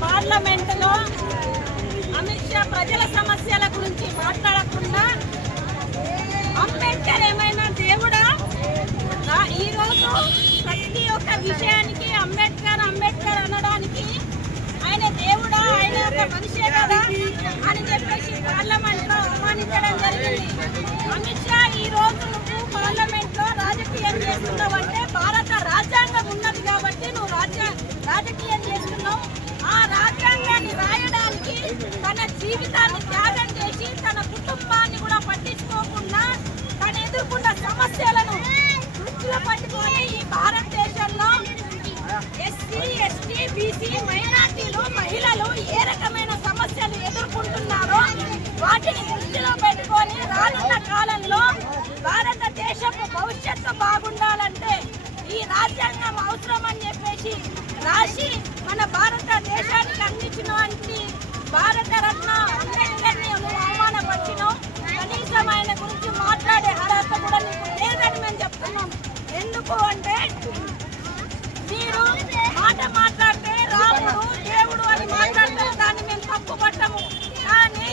పార్లమెంటులో అమిత్ షా ప్రజల సమస్యల గురించి మాట్లాడకుండా అంబేద్కర్ ఏమైనా దేవుడా? ఈరోజు ప్రతి ఒక్క విషయానికి అంబేద్కర్ అంబేద్కర్ అనడానికి ఆయన దేవుడా, ఆయన ఒక మనిషే కదా అని చెప్పేసి పార్లమెంట్లో అవమానించడం జరిగింది. అమిత్ షా ఈ రోజు నువ్వు పార్లమెంట్లో రాజకీయం చేస్తున్నావంటే భారత రాజ్యాంగం ఉన్నది కాబట్టి నువ్వు రాజకీయం చేస్తున్నావు. ఆ రాజ్యాంగాన్ని రాయడానికి తన జీవితాన్ని త్యాగం చేసి తన కుటుంబాన్ని కూడా పట్టించుకోకుండా తను ఎదుర్కొన్న సమస్యలను దృష్టిలో పట్టుకొని ఈ భారతదేశంలో ఎస్సీ, ఎస్టీ, బీసీ, మైనార్టీలు, మహిళలు ఏ రకమైన సమస్యలు ఎదుర్కొంటున్నారో వాటిని దృష్టిలో పెట్టుకొని రానున్న కాలంలో భారతదేశపు భవిష్యత్తు బాగుండాలంటే ఈ రాజ్యాంగం అవసరం అని చెప్పేసి రాసి మన భారతదేశానికి అందించినటువంటి భారత రత్న అంబేద్కర్ని నువ్వు అవమానపరిచినావు. కనీసం ఆయన గురించి మాట్లాడే అర్హత కూడా నీకు లేదని మేము చెప్తున్నాం. ఎందుకు అంటే మీరు మాట మాట్లాడితే రాముడు దేవుడు అని మాట్లాడితే దాన్ని మేము తప్పు పట్టము. కానీ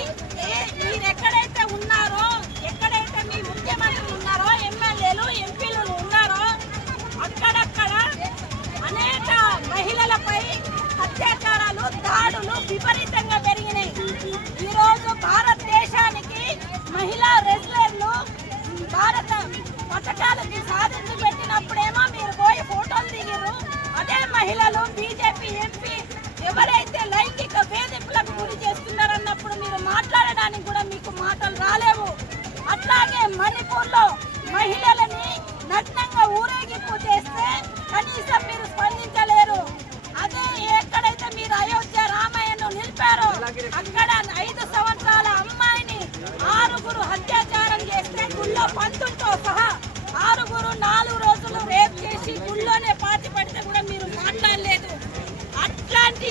మీరు ఎక్కడైతే ఉన్నారో, ఎక్కడైతే మీ ముఖ్యమంత్రులు ఉన్నారో, ఎమ్మెల్యేలు, ఎంపీలు ఉన్నారో అక్కడక్కడ అనేక మహిళలపై అత్యాచారాలు, దాడులు విపరీతంగా పెరిగినాయి. ఈరోజు భారతదేశానికి మహిళా రెజ్లర్లు భారత పథకాలకి సాధించి పెట్టినప్పుడేమో మీరు పోయి ఫోటోలు దిగారు. అదే మహిళలు బీజేపీ ఎంపీ ఎవరైతే లైంగిక వేధింపులకు గురి చేస్తున్నారన్నప్పుడు మీరు మాట్లాడడానికి కూడా మీకు మాటలు రాలేవు. అట్లాగే మణిపూర్లో మహిళలని నగ్నంగా ఊరేగింపు చేస్తే కనీసం మీరు స్పందించలేరు. అదే ఎక్కడైతే మీరు అయోధ్య రామయ్యను నిలిపారో అక్కడ 5 సంవత్సరాల అమ్మాయిని 6 అత్యాచారం చేస్తే గుళ్ళో పంతులతో సహా 6 4 రోజులు రేప్ చేసి గుళ్ళోనే పాతి పడితే కూడా మీరు మాట్లాడలేదు. అట్లాంటి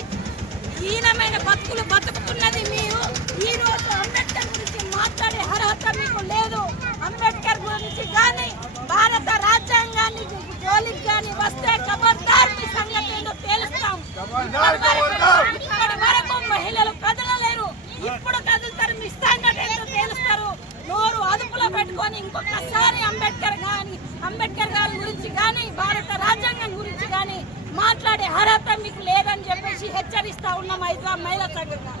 హీనమైన బతుకులు బతుకుతున్నది మీరు. ఈ రోజు అంబేద్కర్ గురించి మాట్లాడే అర్హత మీకు లేదు. అంబేద్కర్ గురించి కానీ భారత రాజ్యాంగాన్ని జోలికి కానీ వస్తే ఖబర్దార్ మీ సంగతి ఏంటో తేలుస్తాం. ఇప్పటి వరకు మహిళలు కదలలేరు, ఇప్పుడు కదులుతారు. మీ సంగతి ఏంటో తేలుస్తారు. నోరు అదుపులో పెట్టుకొని ఇంకొకసారి అంబేద్కర్ గారి గురించి కానీ భారత రాజ్యాంగం గురించి కానీ మాట్లాడే అర్హత మీకు లేదని చెప్పేసి హెచ్చరిస్తా ఉన్నాం మహిళా సంఘంగా.